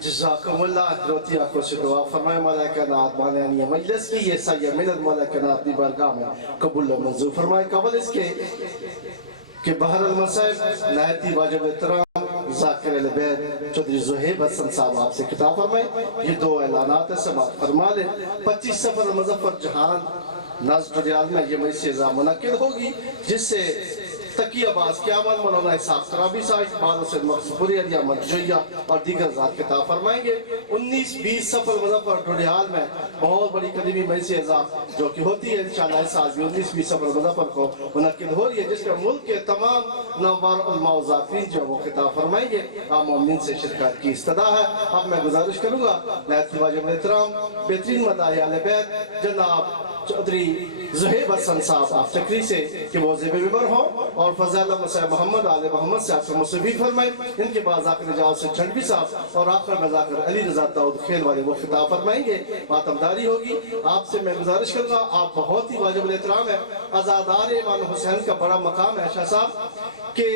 جزاکم اللہ دروتی آنکھوں سے دعا فرمائے ملائکہ نات بانیانی مجلس کی یہ سایہ ملت ملائکہ نات دی بارگاہ میں قبول و منظور فرمائے قبل اس کے کہ بحر المصائب نہایتی واجب احترام ذاکر البید چودھری زہیب حسن صاحب آپ سے خطاب فرمائے یہ دو اعلانات سماعت فرما لیں 25 سفر مظفر جہان نازل ریال میں یہ مجلس منعقد ہوگی جس سے تقی عباس قیامت مولانا اسحاق ترابی صاحب اقبال حسین مقصوری علی احمد جویہ اور دیگر ذات خطاب فرمائیں گے 19-20 سفر مظفر ڈھوڈیال میں بہت بڑی قدیمی مجلس اعزا جو کہ ہوتی ہے انشاءاللہ اس سال بھی 19-20 سفر مظفر کو منعقد ہو رہی ہے جس میں ملک کے تمام نوبار علماء و ذاکرین جو وہ خطاب فرمائیں گے عام مومنین سے شرکت کی استدعا ہے اب میں گزارش کروں گا نہایت واجب احترام بہترین مداحِ اہل بیت جناب چودھری زہیب حسن صاحب آپ تقریر سے کہ وہ زیب ممبر ہوں اور فضل مسیح محمد آل محمد سے آپ سے مصوفی فرمائیں ان کے بعد ذاکر نجات سے چھنڈوی صاحب اور آخر میں ذاکر علی رضا داؤد خیل والے وہ خطاب فرمائیں گے ماتمداری ہوگی آپ سے میں گزارش کروں گا آپ بہت ہی واجب الاحترام ہے عزادار امام حسین کا بڑا مقام ہے شاہ صاحب کہ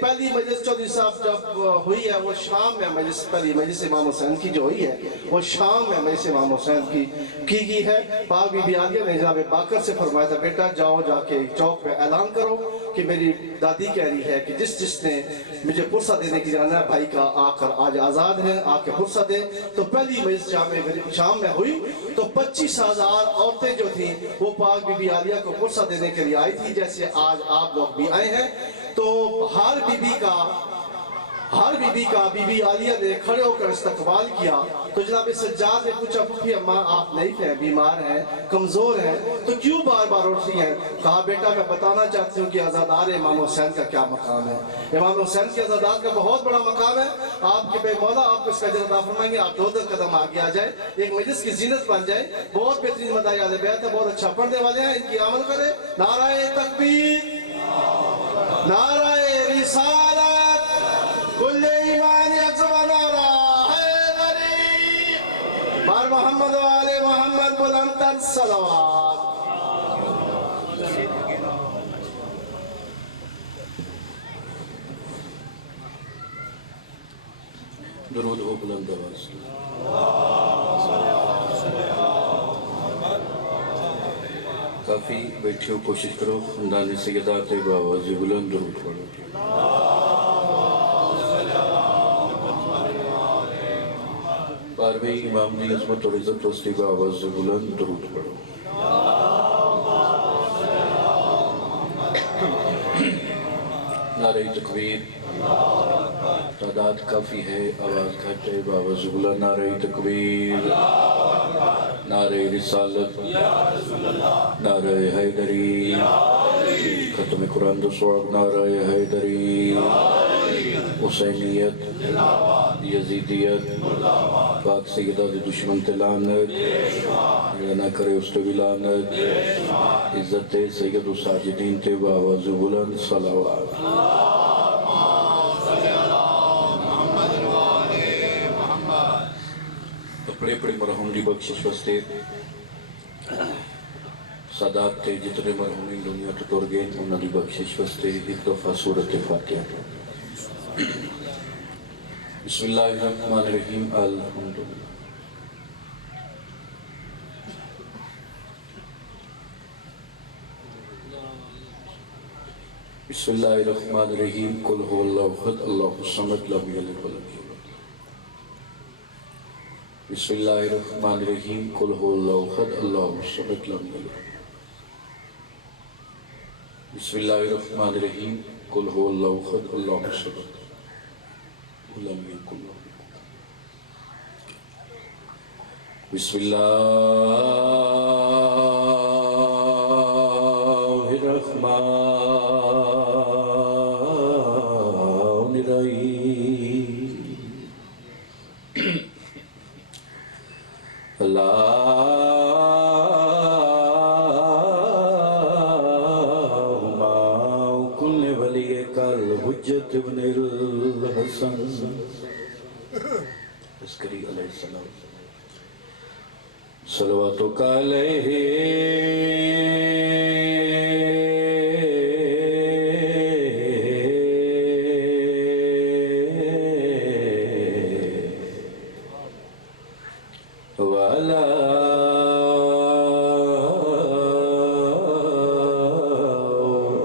پہلی مجلس چودھری صاحب جب ہوئی ہے وہ شام میں مجلس پہلی مجلس امام حسین کی جو ہوئی ہے وہ شام میں مجلس امام حسین کی گئی ہے پاک بی بی عالیہ نے جناب باقر سے فرمایا تھا بیٹا جاؤ جا کے چوک پہ اعلان کرو کہ میری دادی کہہ رہی ہے کہ جس نے مجھے پرسہ دینے کی جانا ہے بھائی کا آ کر آج آزاد ہے آ کے پرسہ دے تو پہلی مجلس شام میں ہوئی تو 25,000 عورتیں جو تھیں وہ پاک بی بی عالیہ کو پرسہ دینے کے لیے آئی تھی جیسے آج آپ لوگ بھی آئے ہیں تو ہر بی بی کا بی بی عالیہ نے کھڑے ہو کر استقبال کیا تو جناب سجاد نے پوچھا پھوپھی اماں آپ نہیں ہیں بیمار ہیں کمزور ہیں تو کیوں بار بار اٹھ رہی ہیں کہا بیٹا میں بتانا چاہتی ہوں کہ عزادار امام حسین کا کیا مقام ہے امام حسین کے عزادار کا بہت بڑا مقام ہے آپ کے بے مولا آپ کو اس کا اجر عطا فرمائیں گے آپ 2 قدم آگے آ جائیں ایک مجلس کی زینت بن جائیں بہت بہترین مداحِ اہل بیت ہے بہت اچھا پڑھنے والے ہیں ان کی عمل کریں نعرہ تکبیر نعرہ رسالت کل ایمان یکزب نعرہ حیدری بار محمد و آل محمد بلندتر صلوات درود ہو بلند آواز کافی بیٹھے ہو کوشش کرو خاندان سیدہ طیبہ آواز بلند درود پڑھو بارہویں امام دی عظمت اور عزت وسطی با آواز بلند درود پڑھو نعرہ تکبیر تعداد کافی ہے آواز گھٹ ہے با آواز بلند نعرہ تکبیر نعرہ رسالت نعرہ حیدری ختم قرآن دو سواب نعرہ حیدری حسینیت یزیدیت پاک سیدہ دی دشمن تلانت نہ کرے اس تے ولانت عزت سید و ساجدین تے باواز بلند صلوات اپنے اپنے مرحوم دی بخشش وستے سادات تے جتنے مرحومین دنیا تو ٹور گئے انہوں دی بخشش وستے ایک دفعہ سورت فاتحہ بسم اللہ الرحمن الرحیم الحمدللہ بسم اللہ الرحمن الرحیم قل هو اللہ احد اللہ الصمد لم یلد ولم یولد بسم اللہ الرحمن الرحیم قل هو اللہ احد اللہ الصمد لم یلد بسم اللہ الرحمن الرحیم قل هو اللہ احد اللہ الصمد لم یکن له بسم اللہ الرحمن الرحیم اللہم کل ولیک الحجت ابن الحسن عسکری علیہ السلام صلواتک علیہ على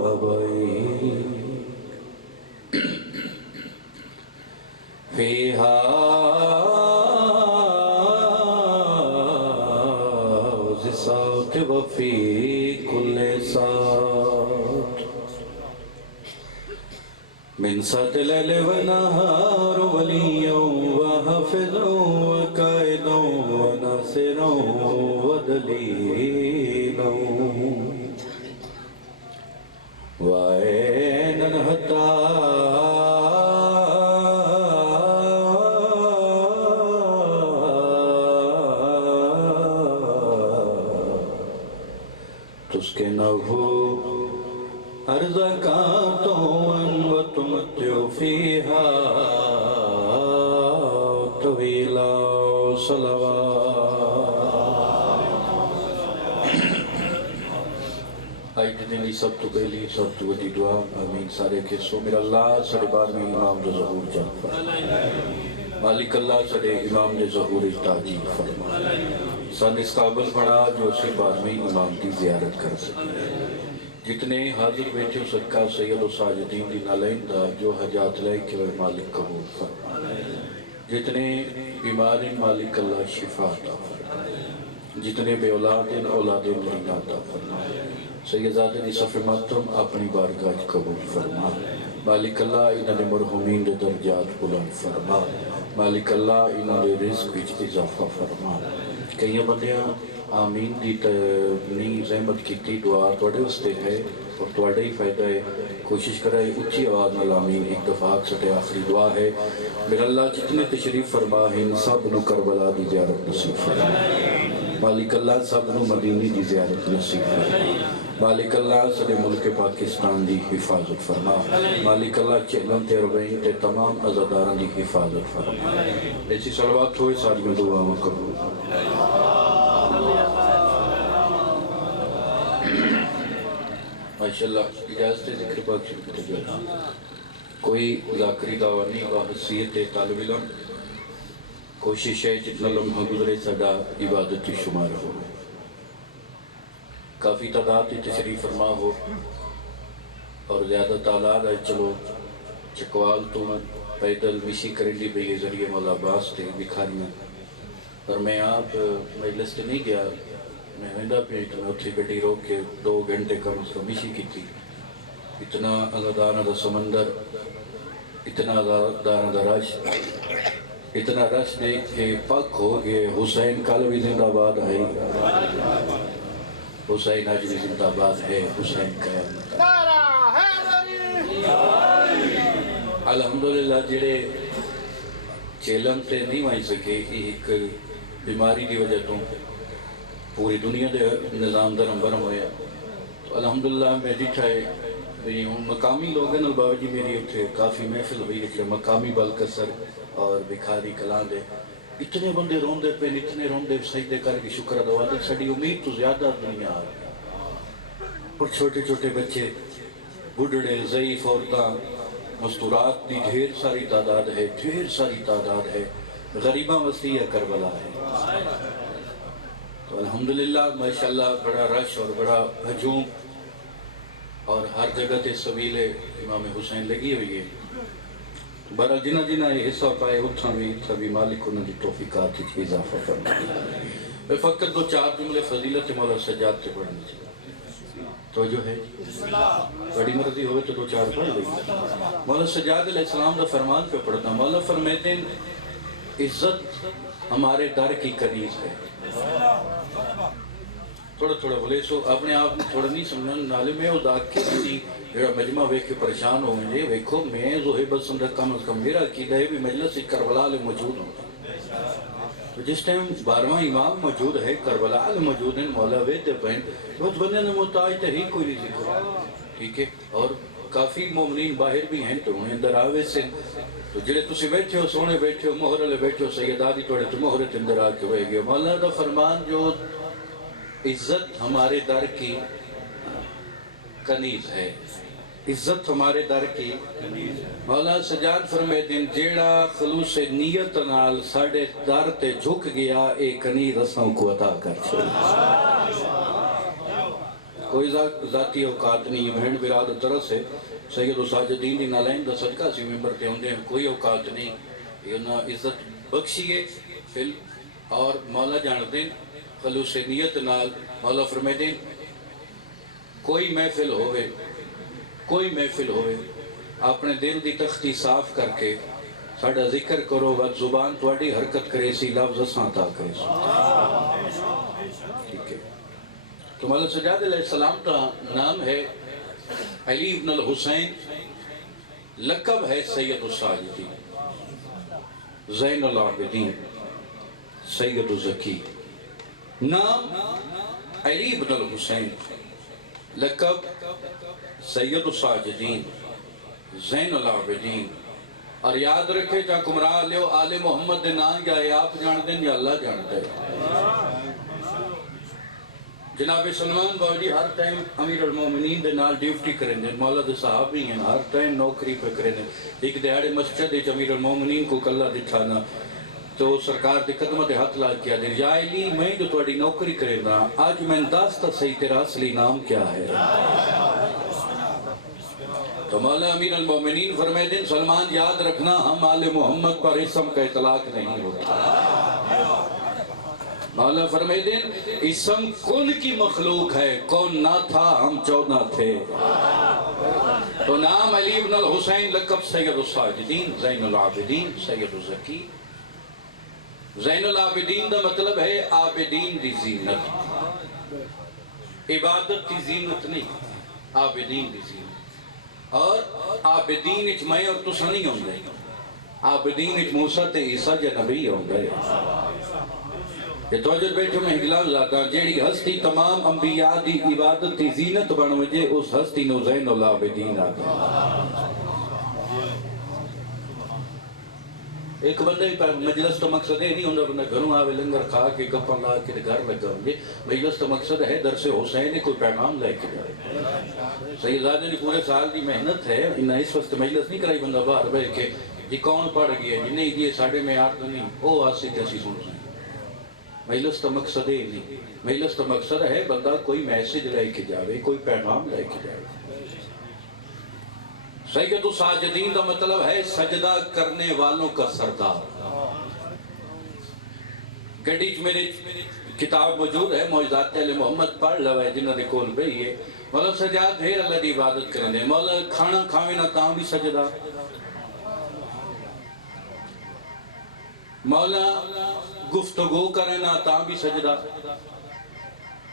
أبويك فيها صوت وفي كل صوت من صد الليل ونهار وليا وحافظا وقائدا وناصرا ودليلا وعينا حتى تسكنه أرزقا وتمتع فيها طويلا صلوات آج دن لی سب تو پہلی سب تو وڈی دعا آمین سارے کے سو میرا اللہ سارے بار میں امام جو ظہور جان فرما مالک اللہ سارے امام نے ظہور تاجی فرما سن اس قابل بڑا جو اسی بار میں امام کی زیارت کر سکے جتنے حاضر بیٹھے صدقہ سید و ساجدین دی نالین دا جو حجات لائے کہ وہ مالک قبول فرما جتنے بیمارین مالک اللہ شفا عطا فرما جتنے بے اولادین اولادین مرین عطا فرما سیدزادہ دی صف ماتم اپنی بارگاہ قبول فرما مالک اللہ انہاں دے مرحومین دے درجات بلند فرما مالک اللہ انہاں دے رزق وچ اضافہ فرما کئی بندیاں آمین دی نی زحمت کیتی دعا توڑے واسطے ہے اور توڑے ہی فائدہ ہے کوشش کرائے اچھی آواز نال آمین ایک دفعہ سٹے آخری دعا ہے میرا اللہ جتنے تشریف فرما ہے سب نو کربلا دی زیارت نصیب فرما مالک اللہ سب نو مدینی دی زیارت نصیب فرما مالک اللہ صدی ملک پاکستان دی حفاظت فرما مالک اللہ چہلم تے ربین تے تمام عزاداران دی حفاظت فرما ایسی صلوات ہوئے ساری میں دعا میں قبول ماشاءاللہ اجازت ذکر پاک شروع کرتے جائے کوئی ذاکری دعوانی و حسیت طالب علم کوشش ہے جتنا لمحہ گزرے سڈا عبادتی شمار ہو کافی تعداد تشریف فرما ہو اور زیادہ تعداد ہے چلو چکوال تو پیدل مشی کرنی بھی یہ ذریعے مولا عباس تھے بکھاریاں اور میں آپ مجلس سے نہیں گیا میں ویندا پہ تو میں اتھی گڈی روک کے 2 گھنٹے کم اس کو مشی کی تھی اتنا آزادانہ دا سمندر اتنا آزادانہ دا رش اتنا رش دیکھ کے پک ہو گئے حسین کالوی زندہ آباد ہے حسین اجوی زندہ آباد ہے حسین قیامت الحمدللہ جڑے چیلم تے نہیں مائی سکے ایک بیماری دی وجہ تو پوری دنیا دے نظام درم برم ہویا تو الحمدللہ میں دیکھا ہے مقامی لوگوں نے باوجی میری اتھے کافی محفل ہوئی ہے مقامی بالکسر اور بکھاری کلان دے اتنے بندے روندے پہ اتنے روندے سجدے کر کے شکر ادا دے سڑی امید تو زیادہ دنیا آ گئی اور چھوٹے چھوٹے بچے بڑھڑے ضعیف عورتاں مستورات دی ڈھیر ساری تعداد ہے غریباں وسیع کربلا ہے تو الحمدللہ ماشاءاللہ بڑا رش اور بڑا ہجوم اور ہر جگہ تے سبیل امام حسین لگی ہوئی ہے برا جنہ یہ حصہ پائے اتھا بھی مالک انہوں نے توفیقات کی اضافہ کرنا میں فقط 2-4 جملے فضیلت مولا سجاد سے پڑھنا چاہیے توجہ ہے بڑی مرضی ہوئے تو 2-4 پڑھ لیں مولا سجاد علیہ السلام دا فرمان پہ پڑھتا مولا فرمیتے ہیں عزت ہمارے در کی قریب ہے تھوڑا بولے سو اپنے آپ میں تھوڑا نہیں سمجھنا نالے میں او داک کے لیے جڑا مجمع ویکھ کے پریشان ہو مجھے ویکھو میں زہیب حسن کم از کم میرا عقیدہ ہے بھی مجلس کربلا علیہ موجود ہوں تو جس ٹائم 12واں امام موجود ہے کربلا علیہ موجود ہیں مولا ویتے پہن وہ بندے نے محتاج تحریک کوئی نہیں ذکر ٹھیک ہے اور کافی مومنین باہر بھی ہیں تو انہیں اندر آوے سے تو جڑے تسی بیٹھے ہو سونے بیٹھے ہو مہر لے بیٹھے ہو سیدادی توڑے تو مہرت اندر آ کے ہوئے گئے مولا دا فرمان جو عزت ہمارے در کی کنیز ہے عزت ہمارے در کی مولا سجاد فرمائے دن جیڑا خلوص نیت نال ساڑے در تے جھک گیا ایک کنی رسوں کو عطا کر چھوڑا کوئی ذاتی اوقات نہیں بہن براد طرح سے سید و ساجدین دی نالین دا صدقہ سی ممبر تے ہوندے ہیں کوئی اوقات نہیں یہ نا عزت بخشیے فل اور مولا جان دیں خلوص نیت نال مولا فرمائے دیں کوئی محفل ہوئے اپنے دل دی تختی صاف کر کے ساڑھا ذکر کرو وقت زبان تواڈی حرکت کرے سی لفظ سانتا کرے سی ٹھیک ہے تو مولا سجاد علیہ السلام کا نام ہے علی ابن الحسین لقب ہے سید الساجدین زین العابدین سید الزکی نام علی ابن الحسین لقب سید الساجدین زین العابدین اور یاد رکھے جہاں کمراہ لیو آل محمد دے نام یا آپ جان دیں یا اللہ جانتا ہے جناب سلمان باوجی ہر ٹائم امیر المومنین دے نال ڈیوٹی کریں دیں مولا دے صحابی ہیں ہر ٹائم نوکری پہ کریں دیں ایک دیہڑے مسجد ایک امیر المومنین کو کلہ دکھانا تو سرکار دے قدمہ دے ہاتھ لا کیا دیں یا علی میں جو تواڈی نوکری کریں دا آج میں داستا صحیح تیرا اصلی نام کیا ہے تو مولا امیر المومنین فرمائے دیں سلمان یاد رکھنا ہم آل محمد پر اسم کا اطلاق نہیں ہوتا مولا فرمائے دیں اسم کن کی مخلوق ہے کون نہ تھا ہم 14 تھے تو نام علی ابن الحسین لقب سید الساجدین زین العابدین سید الزکی زین العابدین دا مطلب ہے عابدین دی زینت عبادت دی زینت نہیں عابدین دی زینت اور عابدین اچ میں اور تسا نہیں ہوں گے عابدین اچ موسیٰ تے عیسیٰ جا نبی ہوں گے یہ توجد بیٹھو میں اگلال لاتا جیڑی ہستی تمام انبیاء دی عبادت دی زینت بنوجے اس ہستی نو زین العابدین آتا ایک بندہ مجلس تو مقصد ہے نہیں ہوندہ بندہ گھروں آوے لنگر کھا کے گپاں لا کے گھر لگا ہوں گے مجلس تو مقصد ہے درس حسین نے کوئی پیغام لے کے جائے سیدزادے نے پورے سال دی محنت ہے انہا اس وقت مجلس نہیں کرائی بندہ باہر بیٹھ کے جی کون پڑھ گیا جی نہیں دیئے ساڑھے میں آٹھ نہیں او آسے کیسی سن سن مجلس تو مقصد ہے نہیں مجلس تو مقصد ہے بندہ کوئی میسج لے کے جاوے کوئی پیغام لے کے جاوے سید الساجدین کا مطلب ہے سجدہ کرنے والوں کا سردار گڑی میرے کتاب موجود ہے معجزات اہل محمد پڑھ لو ہے جنہوں نے کول بھئی ہے مولا سجاد پھر اللہ دی عبادت کریں دے مولا کھانا کھاوے نہ تاں بھی سجدہ مولا گفتگو کرنا تاں بھی سجدہ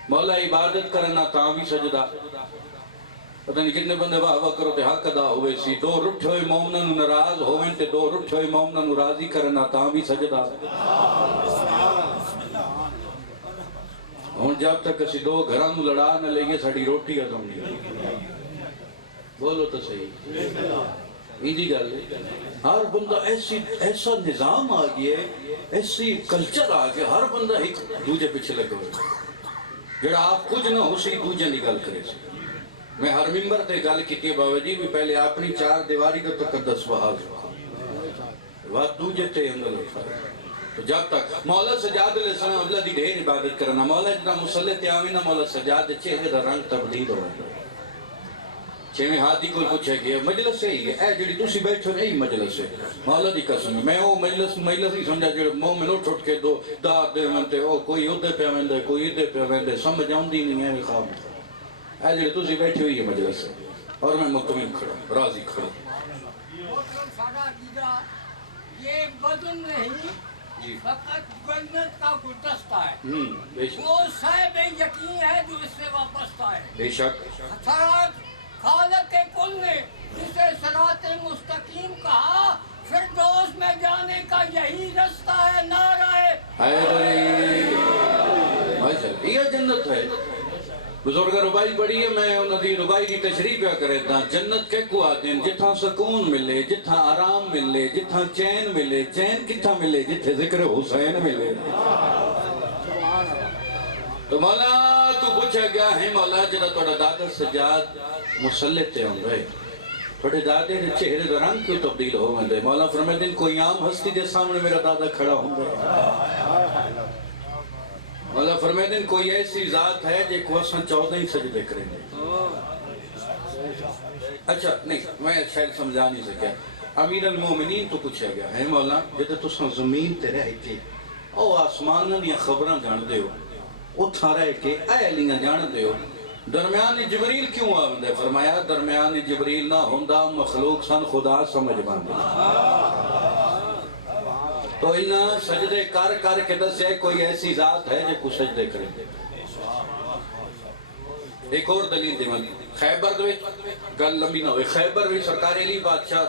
مولا عبادت کرنا تاں بھی سجدہ پتہ نہیں کتنے بندے واہ کرو تے حق ادا ہوئے سی دو رٹھ ہوئے مومنن ناراض ہوئے تے دو رٹھ ہوئے مومنن راضی کرنا تاں بھی سجدہ ہون جب تک کسی دو گھرانو لڑا نہ لئیے ساڑی روٹی ازم نہیں بولو تو صحیح ایدی گل ہے ہر بندہ ایسا نظام آگیا ہے ایسی کلچر آگیا ہر بندہ ایک دوجہ پیچھے لگا ہوئے جڑا آپ کچھ نہ ہو سی دوجہ نگل کرے سی میں ہر ممبر تے گل کیتی باوجی بھی پہلے اپنی چار دیواری کا تقدس بحال رکھو وقت دوجہ تے اندر اٹھا تو جب تک مولا سجاد علیہ السلام اللہ دی ڈھیر عبادت کرنا مولا جنا مسلح تے آمینہ مولا سجاد چہرے دا رنگ تبدیل ہو رہا چھویں ہاتھی کو پوچھے گیا مجلس سے ہی ہے اے جڑی تسی بیٹھو نہیں مجلس سے مولا دی قسم میں وہ مجلس ہی سمجھا جڑے مومن اٹھ اٹھ کے دو داد دے منتے او کوئی ادھے پہ ویندے کوئی ادھے پہ ویندے سمجھ آؤندی نہیں ہے خواب اے جڑے تسی بیٹھے ہوئی ہے مجلس سے اور میں مطمئن کھڑا راضی کھڑا یہ بدن نہیں فقط جنت کا گلدستہ ہے وہ صاحب یقین ہے جو اس سے وابستہ ہے بے شک خالق کل نے جسے صراط مستقیم کہا فردوس میں جانے کا یہی رستہ ہے نعرہ یہ جنت ہے بزرگ ربائی بڑی ہے میں انہوں دی ربائی کی تشریح پہ کرے تھا جنت کے کو آتے ہیں جتھاں سکون ملے جتھاں آرام ملے جتھاں چین ملے چین کتھاں ملے جتھے ذکر حسین ملے تو مولا تو پوچھا گیا ہے مولا جدا توڑا دادا سجاد مسلح تے ہوں گئے بڑے دادے نے چہرے کا رنگ کیوں تبدیل ہو گئے؟ مولا فرماتے ہیں کوئی عام ہستی کے سامنے میرا دادا کھڑا ہوں گا. مولا فرماتے ہیں کوئی ایسی ذات ہے جے کو اساں 14 ہی سجدے کریں گے. اچھا نہیں میں شاید سمجھا نہیں سکیا. امیر المومنین تو پوچھا گیا ہے مولا جدے تساں زمین تے رہ کے او آسمان دیاں خبراں جان دے ہو اتھاں رہ کے اے علیاں جان دے ہو درمیان جبریل کیوں آوندے؟ فرمایا درمیان جبریل نہ ہوندا مخلوق سن خدا سمجھ باندے. تو انہاں سجدے کر کے دسے کوئی ایسی ذات ہے جو کو سجدے کرے. ایک اور دلیل دی من خیبر دے گل لمبی نہ ہوئے. خیبر بھی سرکار علی بادشاہ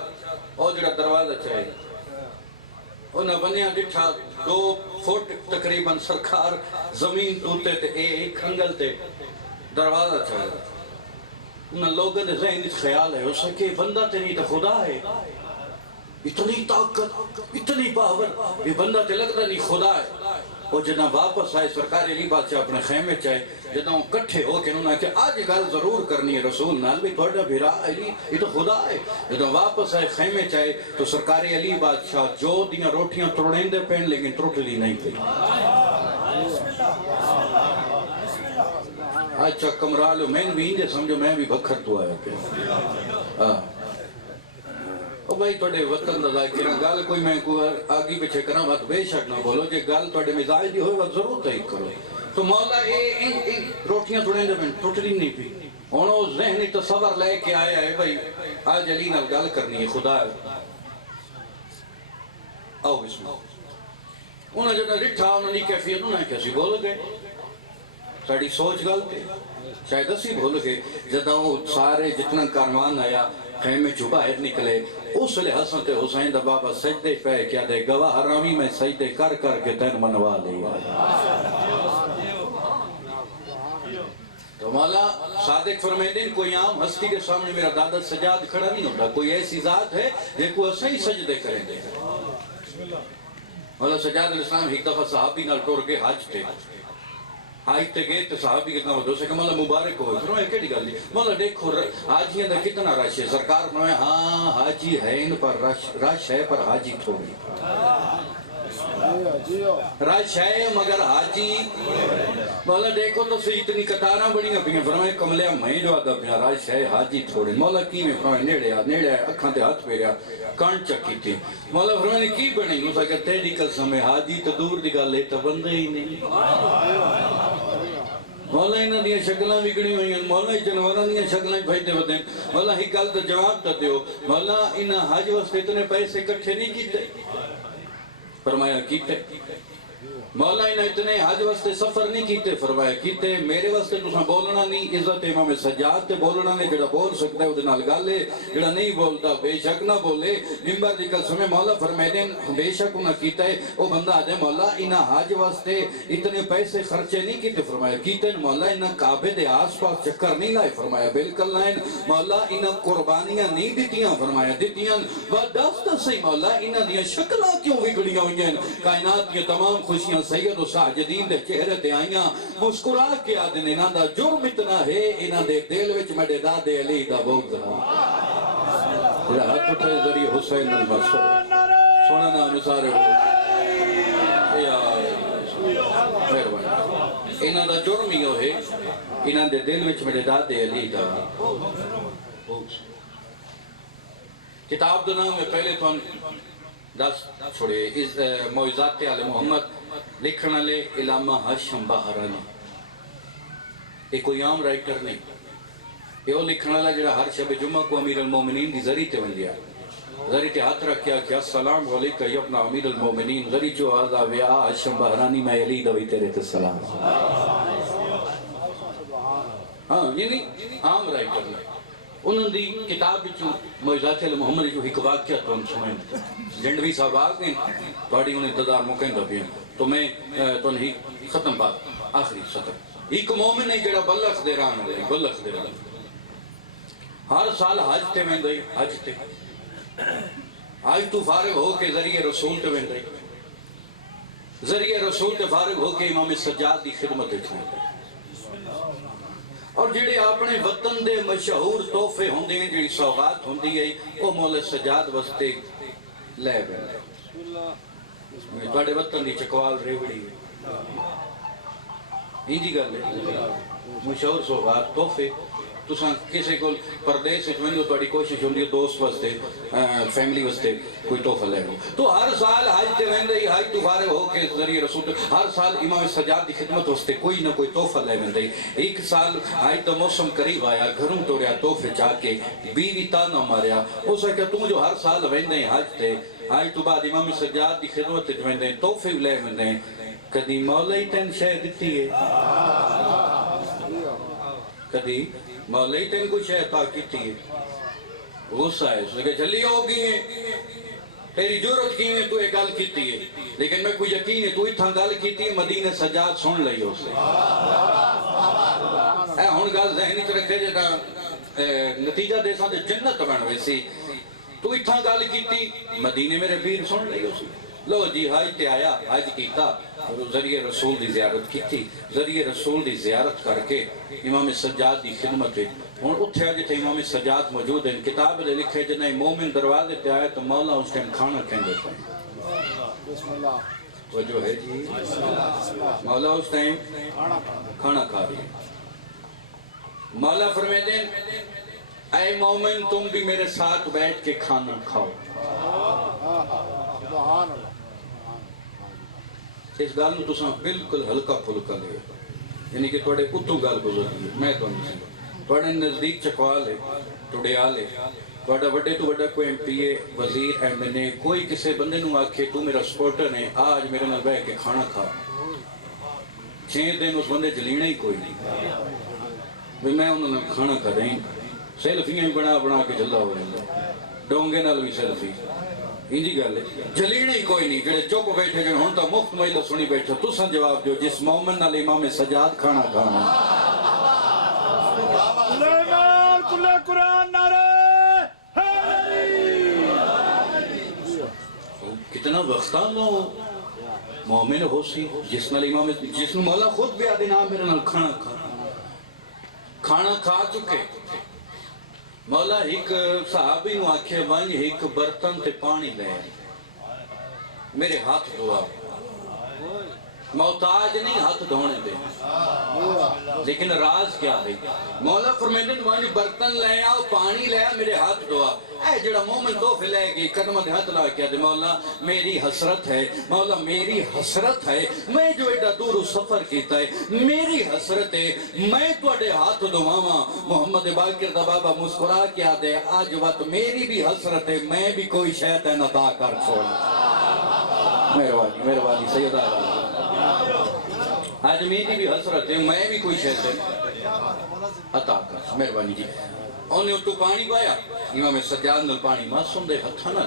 او جڑا دروازہ چاہے انہاں بنیاں ڈٹھا 2 فٹ تقریباً سرکار زمین توتے تے ایک انگل تے دروازہ چاہے. انہاں لوگوں نے ذہن اس خیال ہے ہو سکے بندہ تے نہیں تو خدا ہے. اتنی طاقت اتنی پاور یہ بندہ تے لگتا نہیں خدا ہے. اور جداں واپس آئے سرکار علی بادشاہ اپنے خیمے چاہے جداں کٹھے ہو کے انہوں نے کہ آج گل ضرور کرنی ہے رسول نال بھی تھوڑا بھیرا علی یہ تو خدا ہے. جداں واپس آئے خیمے چاہے تو سرکار علی بادشاہ جو دیاں روٹیاں تروڑیں دے پین لیکن ترٹلی نہیں تھی. اچھا کمرالو میں بھی انجھے سمجھو میں بھی بکھر تو آیا کہ او بھائی توڑے وطن دا ذاکرہ گل کوئی میں آگی پچھے کرنا بات بے شک نہ بولو جے گل توڑے مزاج دی ہوئے وقت ضرور تحقیق کرو. تو مولا روٹیاں توڑیں دے میں ٹوٹلی نہیں پی انہوں ذہنی تصور لے کے آیا ہے بھائی آج علی نال گل کرنی ہے خدا ہے. آؤ بسم اللہ. انہوں نے جب رٹھا انہوں نے کیفیت انہوں نے کیسی بول گئے ساڑی سوچ گل تے شاید اسی بھول گئے. جدہ وہ سارے جتنا کارمان آیا خیمے چو باہر نکلے اس لئے حسن تے حسین دا بابا سجدے پہ کیا دے گواہ حرامی میں سجدے کر کے تین منوا لیا. تو مولا صادق فرمیدین کوئی عام ہستی کے سامنے میرا دادا سجاد کھڑا نہیں ہوتا. کوئی ایسی ذات ہے جن کو اسے سجدے کریں گے. مولا سجاد علیہ السلام ایک دفعہ صحابی نال ٹور کے حج تھے. حج تے گئے تو صحابی کے کام دوسرے کہ مولا مبارک ہوئے. فرمایا کیڑی گل نہیں مولا دیکھو حاجیاں دا کتنا رش ہے. سرکار فرمایا ہاں حاجی ہے ان پر رش ہے پر حاجی تھوڑی. رش ہے مگر حاجی مولا دیکھو تو سی اتنی قطاراں بڑی ہیں. فرمایا کملیا میں جو آدھا پیا رش ہے حاجی تھوڑی. مولا کی میں فرمایا نیڑے آ اکھاں تے ہاتھ پہ رہا کان چکی تھی. مولا فرمایا کی بنی موسیٰ کہ تیری قسم ہے حاجی تو دور دی گل ہے تو بندے ہی نہیں. مولا انہاں دیاں شکلاں بگڑی ہوئی ہیں. مولا جنواراں دیاں شکلاں بھیجتے ہوتے ہیں. مولا ہی گل تو جواب تو دیو مولا انہاں حج واسطے اتنے پیسے کٹھے نہیں کیتے؟ فرمایا کیتے. مولا انہیں اتنے حج واسطے سفر نہیں کیتے؟ فرمایا کیتے. میرے واسطے تساں بولنا نہیں عزت امام سجاد تے بولنا نہیں. جڑا بول سکتا ہے ادھے نال گل ہے جڑا نہیں بولتا بے شک نہ بولے. منبر دی قسم مولا فرمائے بے شک انہاں کیتا ہے. او بندہ آدھے مولا انہاں حج واسطے اتنے پیسے خرچے نہیں کیتے؟ فرمایا کیتے. مولا انہاں کعبے دے آس پاس چکر نہیں لائے؟ فرمایا بالکل لائن. مولا انہاں قربانیاں نہیں دیتیاں؟ فرمایا دیتیاں. دست صحیح مولا انہاں دیاں شکلاں کیوں بگڑیاں ہوئی ہیں؟ کائنات کی تمام خوشیاں سید و ساجدین دے چہرے تے آئیاں مسکرا کے آدھنے انہاں دا جرم اتنا ہے انہاں دے دل وچ میرے دادے علی دا بغض ہے. جڑا ہاتھ اٹھے ذریعہ حسین المرسول سونا نام سارے انہاں دا جرم ہی ہے انہاں دے دل وچ میرے دادے علی دا بغض. کتاب دا نام ہے پہلے تو دس چھوڑے اس معجزات آل محمد لکھنا لے علامہ ہاشم بہرانی. یہ کوئی عام رائٹر نہیں. یہ لکھنا لے جڑا ہر شب جمعہ کو امیر المومنین دی ذریعے تے بندیا ذریعے تے ہاتھ رکھیا کہ السلام علیکہ یا اپنا امیر المومنین ذریعے جو آزا ویا ہاشم بہرانی میں علی دوی تیرے تے سلام. ہاں یعنی عام رائٹر نہیں. انہوں دی کتاب جو معجزات علی محمد جو ایک واقعہ تو ہم سمائیں جنڈوی صاحب آگئے توڑی انہیں انتظار موقع دا بھی ہیں تو میں تو نہیں ختم بات آخری سطر. ایک مومن ہے جڑا بلخ دے رہا ہے بلخ دے رہا ہر سال حج تے میں دائی حج تے آج تو فارغ ہو کے ذریعے رسول تے میں دائی ذریعے رسول تے فارغ ہو کے امام سجاد دی خدمت اچھنے اور جڑے اپنے وطن دے مشہور تحفے ہوندے ہیں جڑی سوغات ہوندی ہے وہ مولا سجاد واسطے لے گئے تواڈے وطن دی چکوال ریوڑی ہے جی گل ہے مشہور سوغات تحفے تساں کسی کو پردیس وچ ونجو تہاڈی کوشش ہوندی ہے دوست واسطے فیملی واسطے کوئی تحفہ لے لو تو ہر سال حج تے ویندے حج تو فارغ ہو کے ذریعے رسول ہر سال امام سجاد دی خدمت واسطے کوئی نہ کوئی تحفہ لے ویندے ایک سال حج دا موسم قریب آیا گھروں توڑیا تحفے چا کے بیوی تانا ماریا اس کہ تو جو ہر سال ویندے حج تے حج تو بعد امام سجاد دی خدمت وچ ویندے تحفے لے ویندے کدی مولا ہی تین شے دتی ہے کدی مولا ہی تین کوئی شے عطا کیتی ہے غصہ ہے اس نے کہ جلی ہوگی ہے تیری جرت کی ہے تو ایک گل کیتی ہے لیکن میں کوئی یقین ہے تو اتھا گل کیتی ہے مدینہ سجاد سن لئی ہو سے اے ہن گل ذہنی چ رکھے جڑا نتیجہ دے ساں تے جنت بن ویسی تو اتھا گل کیتی مدینے میرے پیر سن لئی ہو سی لو جی حج تے آیا حج کیتا اور ذریعے رسول دی زیارت کیتی ذریعے رسول دی زیارت کر کے امام سجاد دی خدمت ہے ہن اتھے جتھے امام سجاد موجود ہیں کتاب دے لکھے جنہیں مومن دروازے تے آیا تو مولا اس ٹائم کھانا کھیندے پے وجہ ہے جی مولا اس ٹائم کھانا کھا رہی مولا فرمیندے اے مومن تم بھی میرے ساتھ بیٹھ کے کھانا کھاؤ اس گل نو تساں بالکل ہلکا پھلکا لے یعنی کہ تواڈے اتوں گل گزرتی ہے میں تواڈے نزدیک چکوال ہے ٹڈیال ہے تواڈا وڈے تو وڈا کوئی ایم پی اے وزیر ایم این اے کوئی کسے بندے نو آکھے تو میرا سپورٹر ہے آج میرے نال بیٹھ کے کھانا کھا 6 دن اس بندے جلینا ہی کوئی نہیں بھی میں انہوں نے کھانا کھا رہی سیلفیاں بنا بنا کے جلا ہو رہا ڈونگے نال بھی سیلفی انجی گل ہے جلینے ہی کوئی نہیں جڑے چپ بیٹھے جن ہن تا مفت مہیلا سنی بیٹھے تساں جواب دیو جس مومن نال امام سجاد کھانا کھانا سلیمان کل قرآن نعرہ کتنا وقت لو مومن ہو سی جس نال امام جس نو مولا خود بھی آدھے نام میرے نال کھانا کھا چکے مولا ایک صحابی نو آکھے ون ایک برتن تے پانی لے میرے ہاتھ دھوا محتاج نہیں ہاتھ دھونے دے لیکن راز کیا ہے مولا فرمیندے ون برتن لے آؤ پانی لے میرے ہاتھ دھوا اے جڑا مومن تحفے لے گئی قدمہ دے ہاتھ لا کیا دے مولا میری حسرت ہے مولا میری حسرت ہے میں جو ایڈا دور سفر کیتا ہے میری حسرت ہے میں تواڈے ہاتھ دھواواں محمد باقر دا بابا مسکرا کیا دے آج وقت میری بھی حسرت ہے میں بھی کوئی شیطان عطا کر چھوڑا مہربانی سیدہ آج میری بھی حسرت ہے میں بھی کوئی شیطان عطا کر مہربانی جی انہیں تو پانی پایا امام سجاد نل پانی معصوم دے ہتھاں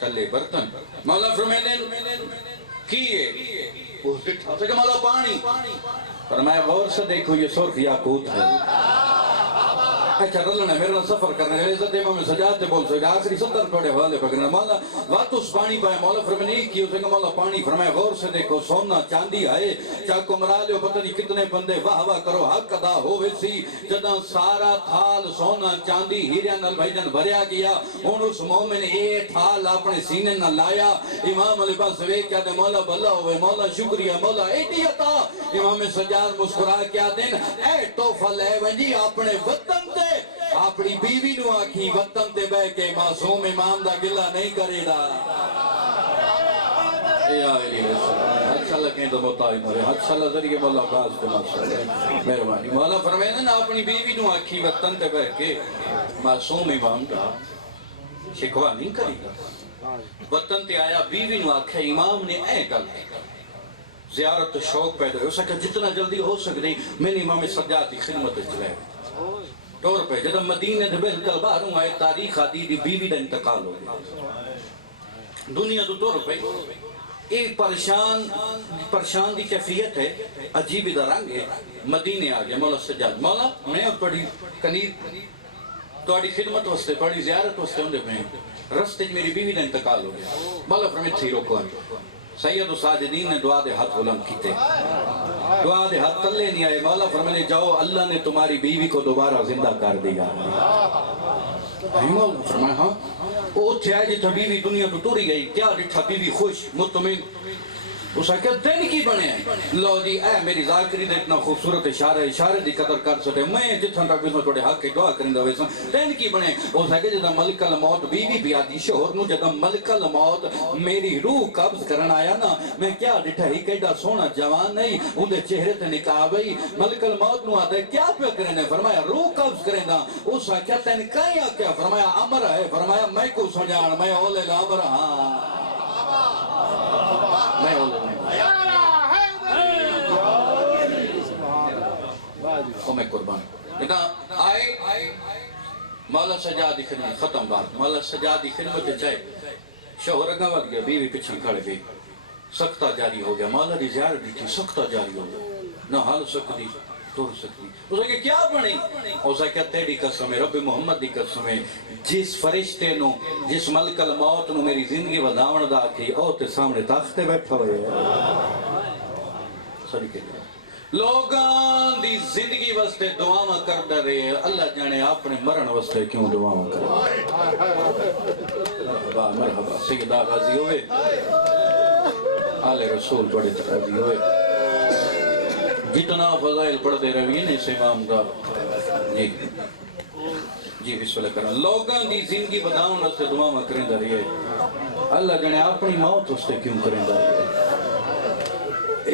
تلے برتن مولا فرمیندے کیے اس دکھا کہ مولا پانی فرمایا غور سے دیکھو یہ سرخ یاقوت ہے اچھا رلنا میرے نال سفر کرنے لئے عزت امام سجاد تے بول سکے آخری 70 کوڑے حوالے پکڑنا مولا وقت اس پانی پائے مولا فرمایا کی اسے کہ مولا پانی فرمایا غور سے دیکھو سونا چاندی ہے چاکو مرا لے پتہ نہیں کتنے بندے واہ واہ کرو حق ادا ہوئے سی جداں سارا تھال سونا چاندی ہیریاں نال بھائیجن بھریا گیا ان اس مومن اے تھال اپنے سینے نہ لایا امام علی پاس وے کیا دے مولا بھلا ہوئے مولا شکریہ مولا ایڈی عطا امام سجاد مسکرا کیا دین اے تحفہ لے ونجی اپنے وطن تے اپنی بیوی نو آکھی وطن تے بے کے معصوم امام دا گلہ نہیں کرے دا یا علیہ السلام اچھا لگیں تو مطائی مرے اچھا لذریعے مولا باز کو ماشاءاللہ مہربانی مولا فرمائے نا اپنی بیوی نو آکھی وطن تے بے کے معصوم امام دا شکوا نہیں کری دا وطن تے آیا بیوی نو آکھے امام نے اے گل زیارت شوق پیدا ہو سکتا جتنا جلدی ہو سکتی میں نے امام سجاد کی خدمت چلائے طور پہ جب مدینہ دے بہتر باہروں آئے تاریخ آدھی دی بیوی دا انتقال ہو گیا دنیا تو طور پہ ایک پریشان دی کیفیت ہے عجیب دا رنگ ہے مدینہ آ گیا مولا سجاد مولا میں پڑھی کنیر توڑی خدمت واسطے توڑی زیارت واسطے ہوندے میں رستے میری بیوی دا انتقال ہو گیا مولا فرمائے تھی روکو سید ساجدین نے دعا دے ہاتھ بلند کیتے، دعا دے ہاتھ تلے نہیں آئے، مولا فرمانے جاؤ اللہ نے تمہاری بیوی کو دوبارہ زندہ کر دیا۔ مولا فرمایا ہاں، وہ تھے آئے جتھا بیوی دنیا تو ٹوری گئی، کیا ڈٹھا بیوی خوش مطمئن، اس کہا دن کی بنے ہیں، لو جی اے میری ذاکری دے اتنا خوبصورت اشارے دی قدر کر سکتے، میں جتھا تک بھی توڑے حق کے دعا کریں دا ویسا دن کی بنے، اس کہا جدہ ملک الموت بیوی بیادی شہر نو جدہ ملک الموت میری روح قبض کرنا آیا نا، میں کیا ڈٹھا ہی کیڑا سونا جوان نہیں، اندھے چہرے تے نکاح بھئی، ملک الموت نو آتا ہے کیا پہ کرنے، فرمایا روح قبض کریں دا، اس کہا تین کہیں آکیا، فرمایا عمر ہے، فرمایا میں کو سمجھان، میں اولے لابر ہاں، میں اولے میں قربان لیکن آئے مولا سجادی خدمت ختم بات، مولا سجادی خدمت جائے شوہر اگا وقت گیا، بیوی پچھن کھڑ گئی، سختہ جاری ہو گیا، مولا دی زیارت دی تھی، سختہ جاری ہو گیا، نہ حال سکتی ٹور سکتی، اسے کہ کیا بنی، اسے کہ تیری قسم ہے، رب محمد دی قسم ہے، جس فرشتے نو جس ملک الموت نو میری زندگی وداون دا کی او تے سامنے تاختے بیٹھا ہوئے صدقے لئے لوگاں دی زندگی واسطے دعاواں کرتا رہے، اللہ جانے اپنے مرن واسطے کیوں دعاواں کرے۔ مرحبا مرحبا سیدہ غازی ہوئے، آل رسول بڑے ترازی ہوئے، جتنا فضائل پڑھ دے روین اس امام دا جی بسم اللہ کرنا، لوگاں دی زندگی بداؤں واسطے دعاواں کریں دا رہے، اللہ جانے اپنی موت واسطے کیوں کریں دا رہے،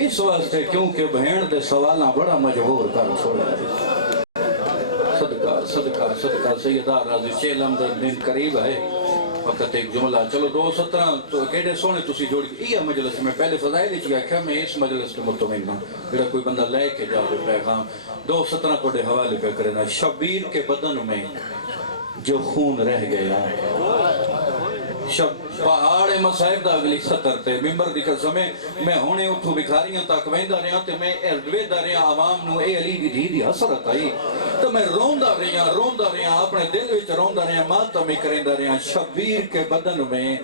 اس واسطے کیونکہ بہن دے سوالاں بڑا مجبور کر چھوڑا ہے۔ صدقہ صدقہ صدقہ سیدہ راضی چیلم در دن قریب ہے، وقت ایک جملہ چلو 2:17 تو کیڑے سونے تسی جوڑ کے یہ مجلس میں پہلے فضائل ہی چکا کہ میں اس مجلس کے مطمئن ہوں، جڑا کوئی بندہ لے کے جاؤ پیغام 2:17 کو دے حوالے پہ کرنا، شبیر کے بدن میں جو خون رہ گیا، پہاڑ مسائب دا اگلی 70 تے ممبر دی قسم ہے میں ہونے اٹھو بکھاریاں تک ویندہ رہا تے میں ویندہ رہا عوام نو اے علی دی دھی دی حسرت آئی تو میں روندہ رہا اپنے دل وچ روندہ رہا ماتمی کریندہ رہا، شبیر کے بدن میں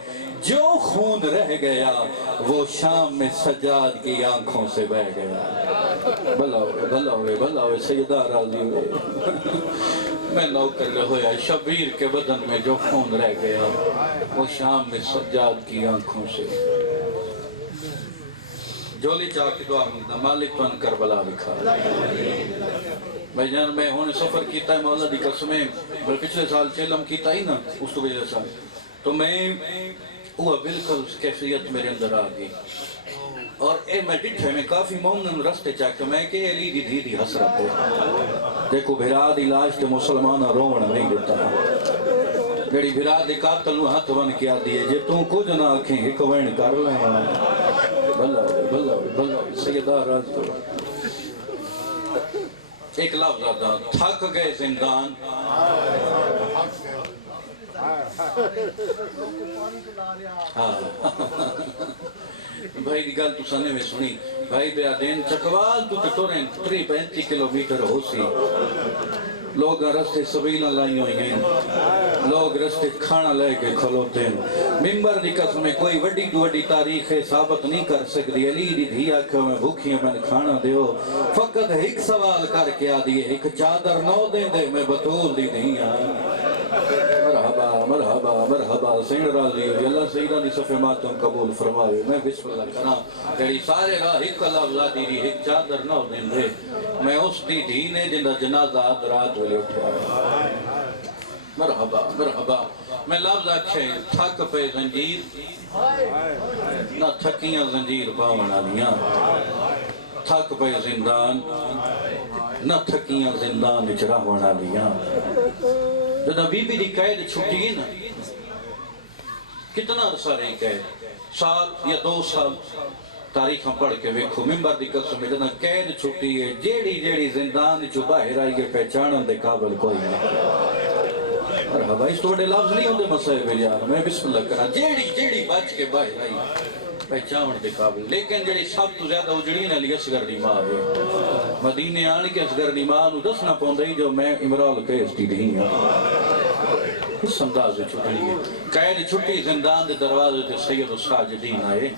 جو خون رہ گیا وہ شام میں سجاد کی آنکھوں سے بہ گیا۔ بھلا ہوئے سیدہ راضی ہوئے، میں نوکر لے ہویا شبیر کے بدن میں جو خون رہ گیا وہ شام میں سجاد کی آنکھوں سے جولی چاہ کی دعا مانگتا، مالک تو ان کربلا لکھا۔ بھائی جان میں ہونے سفر کیتا ہے مولا دی قسمیں، پچھلے سال چیلم کیتا ہی نا اس تو بجے سال، تو میں وہ بالکل کیفیت میرے اندر آ گئی اور اے میں ڈٹھے میں کافی مومن رستے چاکتا میں کہ علی دی دھی دی حسرت ہے، دیکھو بھرا دی لاش تے مسلمانہ رونا نہیں دیتا، جڑی بھرا دی قاتل نو ہاتھ بن کیا دیئے جے توں کچھ نہ آنکھیں ایک وین کر لیں، بھلا سیدہ راضی ایک لفظ آتا، تھک گئے زندان بھائی دی گل تو سنے میں سنی، بھائی بے آدین چکوال تو ٹوریں 35 کلومیٹر ہو سی، لوگ رستے سبیلہ لائی ہوئی ہیں، لوگ رستے کھانا لے کے کھلوتے ہیں، ممبر دی قسم میں کوئی وڈی تو وڈی تاریخ ثابت نہیں کر سکتی، علی دی دھی آکھوں میں بھوکیاں میں کھانا دیو، فقط ایک سوال کر کے آ دیئے، ایک چادر نو دیں دے میں بطول دی دھیاں۔ مرحبا سین راضی ہوئی، اللہ سیدہ دی صفحہ ماتم قبول فرماوے، میں بسم اللہ کرا تیری سارے راہ ایک لفظ دی ایک چادر نہ دیں دے، میں اس دی دھینے جندہ جنازہ رات والے اٹھا۔ مرحبا میں لفظ اچھے تھک پہ زنجیر نہ تھکیاں زنجیر پاونا لیاں، تھک پہ زندان نہ تھکیاں زندان اچرا ہونا لیاں، جدہ بی بی دی قید چھٹی نا کتنا عرصہ رہی قید، سال یا 2 سال، تاریخ ہم پڑھ کے ویکھو، ممبر دی قسم میں جدہ قید چھٹی ہے، جیڑی زندان چو باہر آئی کے پہچانن دے قابل کوئی نہیں۔ مرحبا اس تو بڑے لفظ نہیں ہوندے مسئلے یار، میں بسم اللہ کرا، جیڑی بچ کے باہر آئی پہچان دے قابل، لیکن جڑی سب تو زیادہ اجڑی نے علی اصغر دی ماں ہے، مدینے آن کے اصغر دی ماں نو دسنا پوندے جو میں امرال کیس دی دھی ہاں، اس انداز چھٹی ہے، قید چھٹی زندان دے دروازے تے سید الساجدین آئے،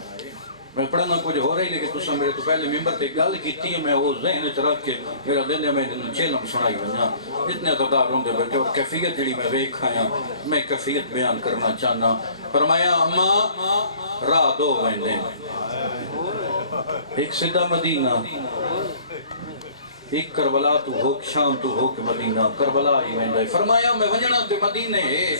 میں پڑھنا کچھ ہو رہی لیکن تسا میرے تو پہلے ممبر تے گل کیتی ہے میں وہ ذہن وچ رکھ کے میرا دل ہے میں چیلم سنائی ونجا جتنے عزادار ہوندے بیٹھے اور کیفیت جڑی میں ویکھ آیا میں کیفیت بیان کرنا چاہنا فرمایا اماں راہ دو ویندے ایک سیدھا مدینہ ایک کربلا تو ہو شام تو ہو کے مدینہ کربلا ہی ویندا ہے فرمایا میں ونجنا تے مدینے ہے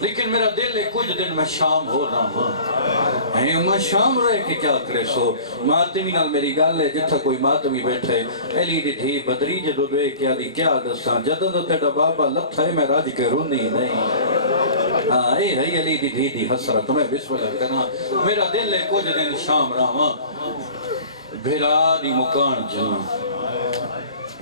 لیکن میرا دل ہے کچھ دن میں شام ہو رہا ہوں اے میں شام رہ کے کیا کرے سو ماتمی نال میری گل ہے جتھا کوئی ماتمی بیٹھے علی دی دھی بدری جدو دے کیا دی کیا دساں جدوں تو تیرا بابا لتھا ہے میں راج کے رونی نہیں ہاں اے ہے علی دی دھی دی حسرت میں بسم اللہ کرنا میرا دل ہے کچھ دن شام رہا ہوں بھیرا دی مکان جنا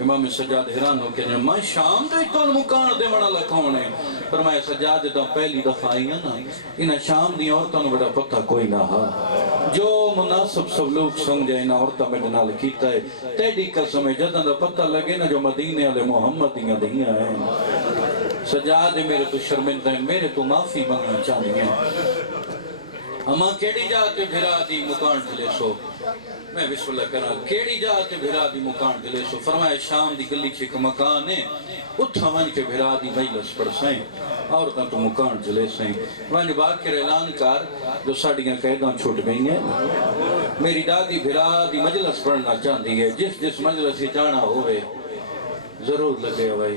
امام سجاد حیران ہو کے میں شام دے تو مکان دے وڑا لکھونے فرمایا سجاد دا پہلی دفعہ آئی نا انہاں شام دی عورتاں نوں بڑا پتہ کوئی نہ ہا جو مناسب سب لوگ سمجھے انہاں عورتاں میرے نال کیتا ہے تیری قسم ہے جداں دا پتہ لگے نا جو مدینے والے محمد دیاں دھیاں ہیں سجاد میرے تو شرمندہ ہیں میرے تو معافی مانگنا چاہنی ہیں اما کیڑی جاتے بھرا دی مکان چلے سو میں بسم اللہ کرا کیڑی جاتے بھرا دی مکان چلے سو فرمایا شام دی گلی چھک مکان ہے اتھا ون کے بھرا دی مجلس پڑھ سائیں اور تو مکان چلے سائیں ون باکر اعلان کر جو ساڑیاں قیداں چھوٹ گئی ہیں میری دادی بھرا دی مجلس پڑھنا چاہتی ہے جس مجلس ہی جانا ہوئے ضرور لگے ہوئے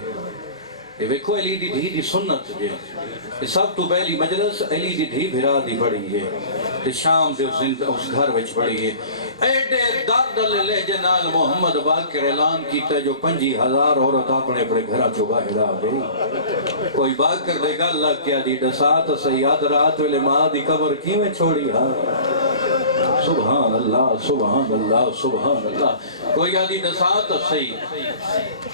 یہ ویکھو علی دی دھی دی سنت جے سب تو پہلی مجلس علی دی دھی بھرا دی پڑی ہے شام دے اس گھر وچ پڑی ہے ایڈے درد لے جنال محمد باقر اعلان کیتا ہے جو 5000 عورت اپنے اپنے گھراں چوں باہر آ گئی کوئی باقر دے گل لگ کیا دی دسات سیاد رات ویلے ماں دی قبر کیویں چھوڑی ہاں سبحان اللہ سبحان اللہ سبحان اللہ کوئی آدھی دسات سی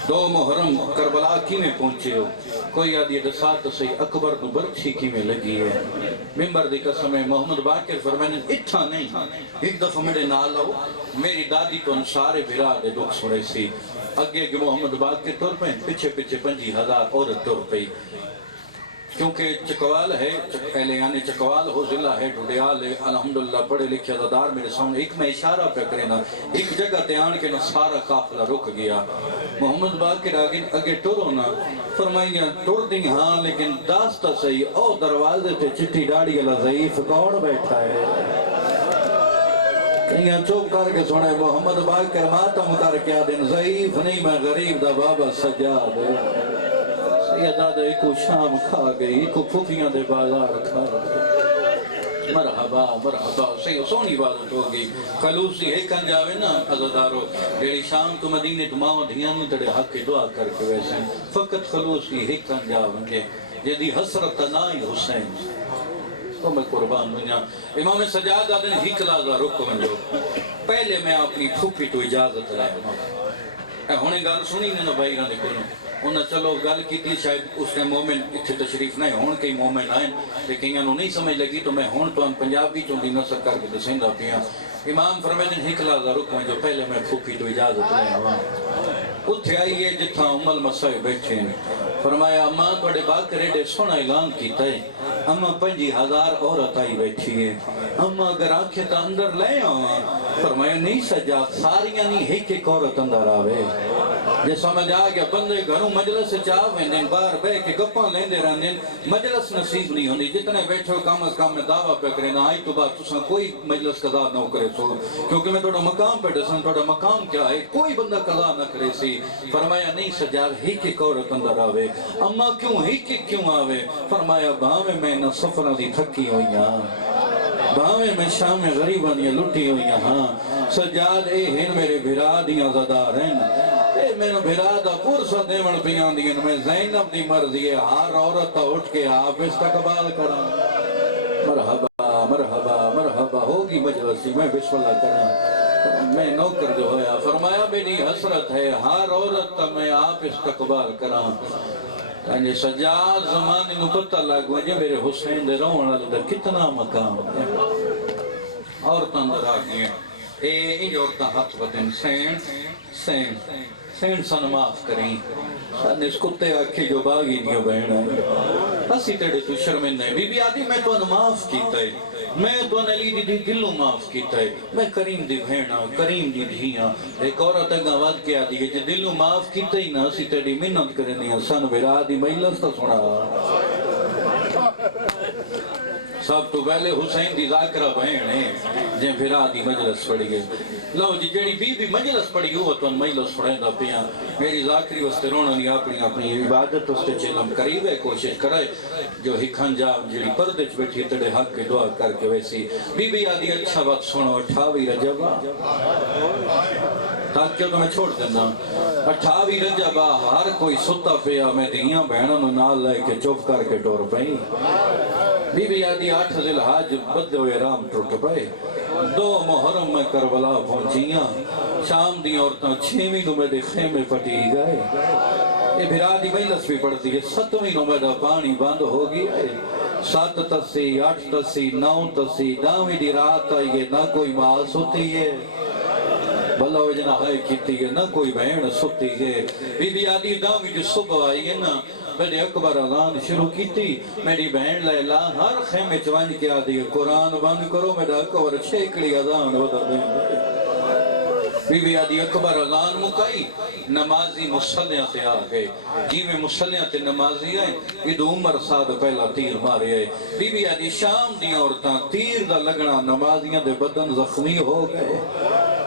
دو محرم کربلا کی میں پہنچے ہو کوئی آدھی دسات سی اکبر نو برچھی کی میں لگی ہے ممبر دی قسم ہے محمد باقر فرمائنے اتھا نہیں ایک دفعہ میرے نال آؤ میری دادی تو سارے بھرا دے دکھ سنے سی اگے کہ محمد باقر ٹر پہ پیچھے 50,000 عورت ٹر پئی کیونکہ چکوال ہے پہلے یعنی چکوال ہو ضلع ہے ڈھوڈیال ہے الحمدللہ پڑھے لکھے عزادار میرے سامنے ایک میں اشارہ پہ کرے نا ایک جگہ تے آن کے نا سارا قافلہ رک گیا محمد باقر اگے ٹرو نا فرمائیاں ٹر دی ہاں لیکن داستہ صحیح او دروازے تے چٹھی ڈاڑی اللہ ضعیف کون بیٹھا ہے کہیں چوپ کر کے سنے محمد باقر ماتم کر کے آدن ضعیف نہیں میں غریب دا بابا سجاد سیدہ دے کو شام کھا گئی کو پھوپیاں دے بازار کھا گئی مرحبا مرحبا سونی بات ہوگی خلوصی ہے کن جاوے نا عزادارو جیڑی شام تو مدینے تو ماں دھیان تڑے حق کی دعا کر کے ویسے فقط خلوصی ہے کن جاوے گے جدی حسرت نائی حسین تو میں قربان دنیا امام سجاد آدھن ہی کلازہ رکو من جو پہلے میں اپنی پھوپی تو اجازت لائے ہونے گال سنی نا بھائی رہنے کو انہاں چلو گل کی تھی شاید اس نے مومن اتھے تشریف نہیں ہون کئی مومن آئیں لیکن انہوں نہیں سمجھ لگی تو میں ہون تو ان پنجابی چوندی نصر کر کے دسیندہ پیا امام فرمیدن ہکلا رکھوں جو پہلے میں پھوپی تو اجازت لے آواں اتھے آئیے جتھا امال مسائے بیٹھے ہیں فرمایا اماں توڑے باقر ایڈے سونا اعلان کیتا ہے اماں 50,000 عورت آئی بیٹھی ہے اماں اگر آنکھیں تا اندر لے آواں فرمایا نہیں سجاد ساریاں نہیں ایک ایک عورت اندر آوے یہ سمجھ آگیا بندے گھروں مجلس چاہ ویندن بار بے کے گپاں لیندے رہندن مجلس نصیب نہیں ہوندی جتنے بیٹھو کام از کام میں دعویٰ پہ کرے نہ آئی تو بات تساں کوئی مجلس قضا نہ کرے سو کیونکہ میں توڑا مقام پہ ڈسن توڑا مقام کیا ہے کوئی بندہ قضا نہ کرے سی فرمایا نہیں سجاد ایک ایک عورت اندر آوے اما کیوں ایک ایک کیوں آوے فرمایا بھاوے میں نہ سفرہ دی تھکی ہوئیاں بھاوے میں شام غریبانیاں لٹی ہوئیاں ہاں سجاد اے ہن میرے بھرا دیاں زدار ہیں اے میں نے بھرا دا پورسا دیون پیان دیا میں زینب دی مرضی ہے ہر عورت اٹھ کے آپ استقبال کرا مرحبا مرحبا مرحبا ہوگی مجلسی میں بسم اللہ کرا میں نوکر جو ہویا فرمایا میری حسرت ہے ہر عورت میں آپ استقبال کرا یعنی سجاد زمانے نو پتہ لگ وجہ میرے حسین دے رون والے کتنا مقام ہے عورتاں اندر آ گئی ہیں اے عورتاں ہاتھ بدن سین سین سین سن معاف کریں سن اس کتے آکھے جو باغی نہیں بہن ہے اسی تیڑے تو شرمندہ ہے بی بی آدھی میں تو معاف کیتا ہے میں تو علی دی دلوں معاف کیتا ہے میں کریم دی بھینا کریم دی دھیاں ایک عورت اگا واد کے آدھی ہے جے دلوں معاف کیتا ہی نا سی تیری منت کرنی ہے سن برا دی مجلس تا سنا سب تو پہلے حسین دی ذاکرہ بہن ہے جن پھرا دی مجلس پڑی گئے لو جی جیڑی بی مجلس پڑی گئی وہ تو مجلس پڑھیں دا پیاں میری ذاکری وستے رونا نہیں اپنی عبادت وستے چلم قریب ہے کوشش کرے جو ہکھن جا جیڑی پردچ بیٹھی تڑے حق کے دعا کر کے ویسی بی آدھی اچھا وقت سنو 28 رجب تاکہ تو میں چھوڑ دینا 28 رجب ہر کوئی ستا پیا میں دیاں بہنوں نال لے کے چپ کر کے ٹور پئی بی آدھی 8 ذی الحج بدو احرام ٹوٹ پئے 2 محرم میں کربلا پہنچیاں شام دی عورتاں 6ویں نو میں دے خیمے پٹی گئے یہ بھرا دی مجلس بھی پڑھتی ہے 7ویں نو میں دا پانی بند ہو گیا ہے 7 تسی 8 تسی 9 تسی 10ویں دی رات آئی ہے نہ کوئی ماں سوتی ہے بھلا وجنہ ہائے کیتی ہے نہ کوئی بہن سوتی ہے بی آدھی 10ویں جو صبح آئی ہے نا میرے اکبر اذان شروع کی تھی میری بہن لیلا ہر خیمے چوانج کے آدھی قرآن بند کرو میرا اکبر چھیکڑی اذان ہوتا بی آدھی اکبر اذان مکائی نمازی مسلیاں سے آگئے جی میں مسلیاں تے نمازی آئے ادھ عمر ساد پہلا تیر مارے آئے بی آدھی شام دی عورتاں تیر دا لگنا نمازیاں دے بدن زخمی ہو گئے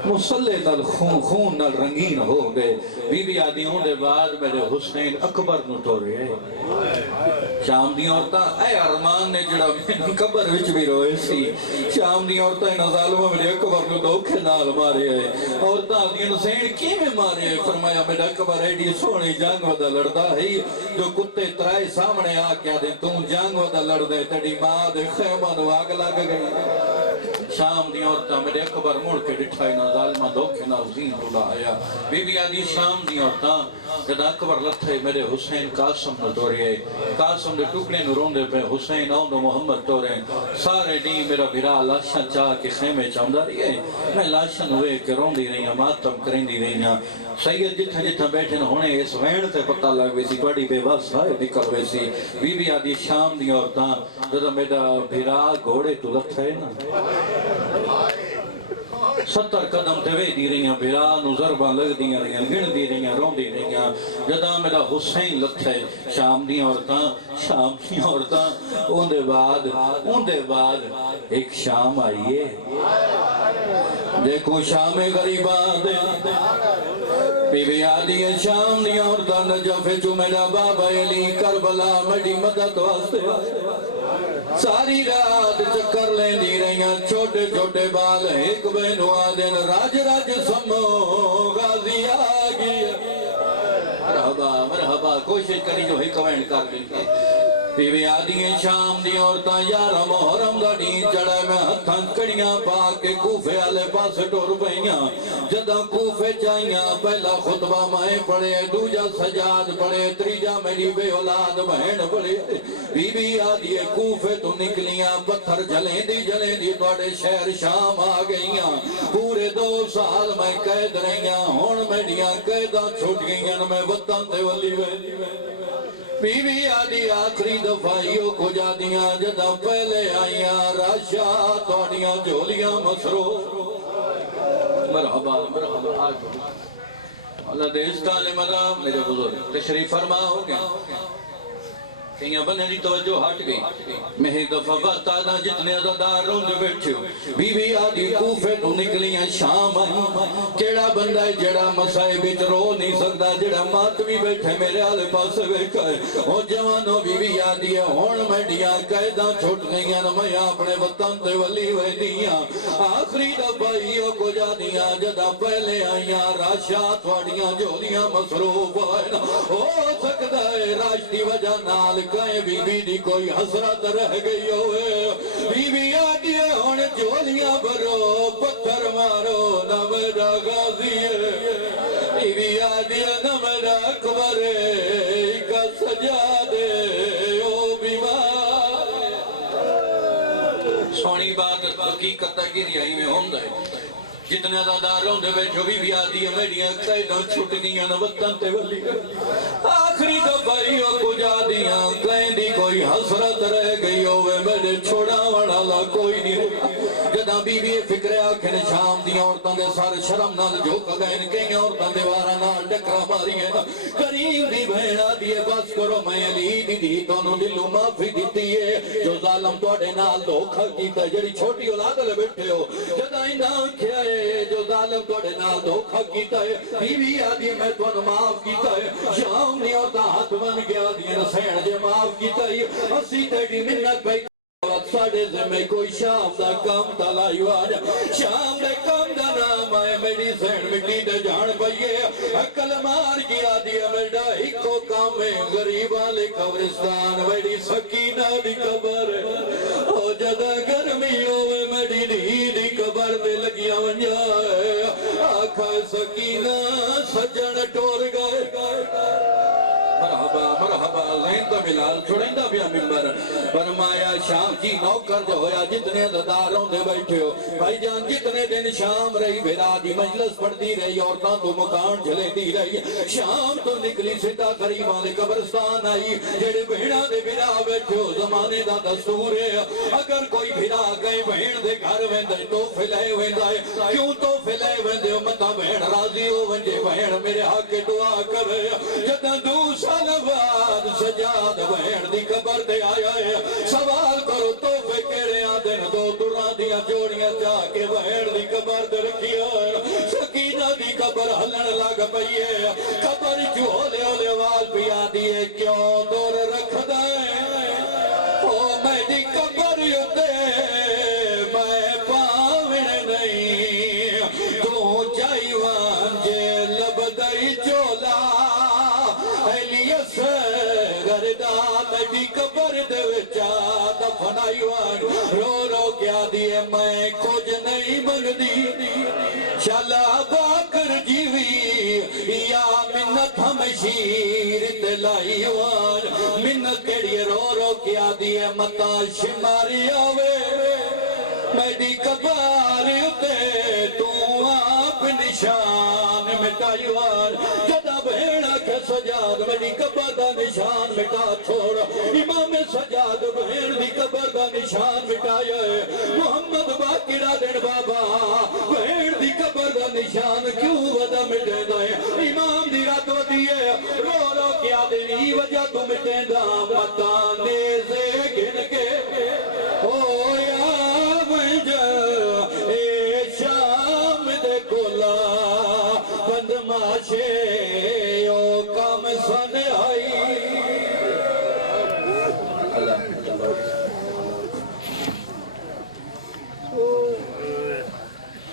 مسلح نال خون نال رنگین ہو گئے بی آدھی ہوں دے بعد میرے حسین اکبر نو ٹورے شام دی عورتاں اے ارمان نے جڑا میری قبر وچ بھی روئے سی شام دی عورتاں انہاں ظالمہ میرے اکبر نو دھوکے نال مارے آئے عورتاں دی حسین کی میں مارے آئے فرمایا میرا اکبر ایڈی سونی جنگ ودا لڑدا ہے جو کتے ترائے سامنے آ کے دے تو جنگ ودا لڑدے تیری ماں دے خیمہ نو آگ لگ گئی شام دی عورتاں میرے اکبر مڑ کے ڈٹھائی نہ ظالمہ دھوکے نہ زین رلا آیا بی آدھی شام دی عورتاں جد اکبر لتھے میرے حسین قاسم نہ ٹورے آئے قاسم دے ٹکڑے نو روندے پہ حسین آؤں دو محمد ٹورے سارے ڈی میرا بھرا لاشاں چاہ کے خیمے چاندہ رہی ہے میں لاشاں ہوئے کہ روندی رہی ہیں ماتم کرندی رہی ہیں سید جتھا جتھا بیٹھے ہونے اس وین تے پتہ لگ ویسی بڑی بے بس ہے نکل ویسی بی آدھی شام دی عورتاں جد میرا بھرا گھوڑے تو لتھے نا 70 قدم تے وے دی رہی ہیں بھرا نو ضرباں لگ دیاں رہی ہیں گن دی رہی ہیں رون دی رہی ہیں جدا میرا حسین لتھے شام دی عورتاں اون دے بعد ایک شام آئیے دیکھو شام غریباں دے بی آدھی شام دی عورتاں نجف چو میرا بابا علی کربلا میری مدد واسطے ساری رات چکر لین دی رہیاں چھوٹے چھوٹے بال ایک بینو آدن راج سمو غازی آگی مرحبا کوشش کری جو ہی کوینڈ کر لیں بی آدھی شام دی عورتاں 11 محرم دا دین چڑھے میں ہتھاں کڑیاں پا کے کوفے والے پاس ٹر پئیاں جداں کوفے چائیاں پہلا خطبہ میں پڑھے دوجا سجاد پڑھے تریجا میری بے اولاد بہن پڑھے بی آدھی کوفے تو نکلیاں پتھر جلیں دی توڑے شہر شام آ گئیاں پورے 2 سال میں قید رہیاں ہون میڈیاں قیداں چھوٹ گئیاں میں وطن تے ولی بی آدھی آخری دفعیوں کو جا دیاں جدہ پہلے آئیاں راشا توڑیاں جھولیاں مسرو مرحبا اللہ دیستان مدہ میرے بزرگ تشریف فرما ہو گیا کہیں بنے دی توجہ ہٹ گئی میں ایک دفعہ بات آدھا جتنے عزادار روندے بیٹھے ہو بی آدھی کوفے تو نکلیاں شام آئی کیڑا بندہ ہے جڑا مسائے بچ رو نہیں سکتا جڑا ماتمی بیٹھے میرے آلے پاس بیٹھا ہے او جوانو بی آدھی ہے ہون میڈیاں قیداں چھوٹ گئیاں میں اپنے وطن تے ولی ہوئے دیاں آخری دفعیوں کو جا دیاں جدا پہلے آئیاں راشات واڑیاں جولیاں مصروف آئینا ہو سکتا ہے راش دی وجہ نال کہیں بی دی کوئی حسرت رہ گئی ہوئے بی آدھی ہے ہون جولیاں بھرو پتھر مارو نہ میرا غازی ہے بی آدھی ہے نہ میرا اکبر کا سجادے او بیمار سونی بات حقیقت گری آئی میں ہوں دے جتنے زاداروں دے بیٹھو بھی آدھی ہے میڈیاں قیدوں چھٹ گیاں وطن تے ولی آخری دفعی کو جا دیاں قیدی کوئی حسرت رہ گئی ہوئے میرے چھوڑا وڑا کوئی نہیں جدہ بی بی فکر آکھن شام دی عورتوں دے سار شرم نال جھوک گئن کئی عورتوں دے وارا نال ڈکرا ماری ہے کریم دی بہنا دیئے بس کرو میں علی دی دی تونوں دلو معافی دیتی ہے جو ظالم توڑے نال دھوکھا کیتا جڑی چھوٹی اولاد لے بیٹھے ہو جدہ انہاں کیا ہے جو ظالم توڑے نال دھوکھا کیتا ہے بی بی آدھی میں تونوں معاف کیتا ہے شام دی عورتاں ہاتھ بن گیا دیئے نسین جے معاف کیتا ہے اسی تیڑی منت بھائی ساڑے سے میں کوئی شام دا کام تلائیو آجا شام دے کام دا نام آئے میری سین مٹی دے جان پئیے اکل مار گیا دیا میڈا ایکو کام میں غریب آلے قبرستان میری سکینہ دی قبر او جدہ گرمی ہوئے میری دی قبر دے لگیا ونجائے آکھا سکینہ سجن ٹور گئے مرحبا مرحبا زین تو ملال چھوڑیں دا بیا ممبر فرمایا شام جی نوکر جو ہویا جتنے داروں دے بیٹھے ہو بھائی جان جتنے دن شام رہی بھیرا دی مجلس پڑھتی رہی عورتاں تو مکان جھلے دی رہی شام تو نکلی ستا قریباں دے قبرستان آئی جڑے بہنا دے بھیرا بیٹھے ہو زمانے دا دستور ہے اگر کوئی بھیرا گئے بہن دے گھر ویندے تو فلے ویندائے کیوں تو فلے ویندے ہو مطا بہن راضی ہو ونجے بہن میرے حق دعا کرے جدہ دوسرا بعد سجاد بہن دی قبر دے آیا ہے سوال کرو توفے کیڑے آدھن دو دران دیا جوڑیاں جا کے بہن دی قبر دے رکھیا ہے سکینہ دی قبر ہلن لگ پئیے قبر جو ہولے ہولے آواز پیا دیئے کیوں دور رکھ دائیں او میں دی قبر یتے میں پاوڑ نہیں تو جائیوان جے لبدائی چولا ایلیس گردان دی قبر دے وچا دفنائیوان رو رو کیا دیئے میں کچھ نہیں مگدی شالا باکر جیوی یا منت ہم شیر دلائیوان منت کڑی رو رو کیا دیئے متا شماری آوے میں دی قبر اتے تو آپ نشان مٹائیوان جدہ بہنہ کے سجاد میری قبر دا نشان مٹا چھوڑ امام سجاد بہن دی قبر دا نشان مٹایا ہے محمد باقرہ دن بابا بہن دی قبر دا نشان کیوں ودا مٹے دائے امام دی رات ودیے رو رو کیا دینی وجہ تو مٹے دا متانے سے گن کے او یا منجا اے شام دے کولا بند ماشے او کام سنے